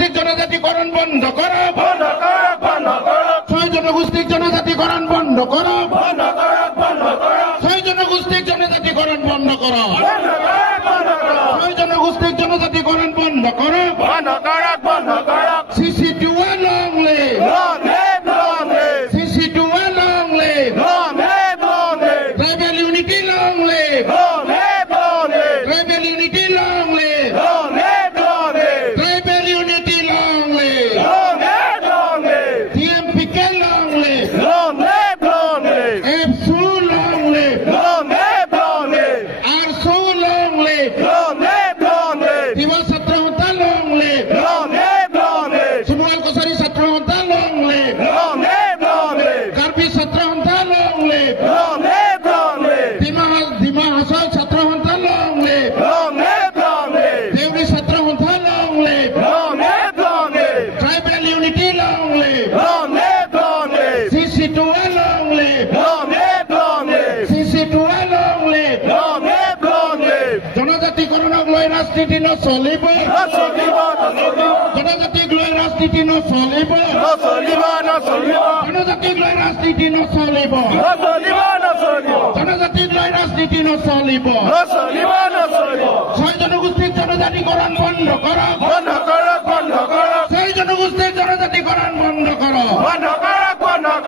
জনগোষ্ঠীর জনজাতিকরণ বন্ধ করো, ছয় জনগোষ্ঠীর জনজাতিকরণ বন্ধ করো, ছয় জনগোষ্ঠীর জনজাতিকরণ বন্ধ করো, ছয় জনগোষ্ঠীর জনজাতিকরণ বন্ধ করো। CC2 long live, CC2 long live, tribal unity long live, tribal unity long live, tribal unity long live, TMPK long live, APSU long live, ARSU long live, Diwa Satra Hota long live, Sumual Kosari Satra Hota long live, Karbi Satra Hota long live, Dima Hasal Satra Hota long live, Deuri Satra Hota long live, tribal unity long live, CC2 long live, CC2 long live, জনজাতিকৰণক লৈ ৰাজনীতি নচলিব, জনজাতিক লৈ ৰাজনীতি নচলিব, জনজাতিক লৈ ৰাজনীতি নচলিব, জনজাতিক লৈ ৰাজনীতি নচলিব। ছয় জনগোষ্ঠীৰ জনজাতিকৰণ বন্ধ কৰক, ছয় জনগোষ্ঠীৰ জনজাতিকৰণ বন্ধ কৰক।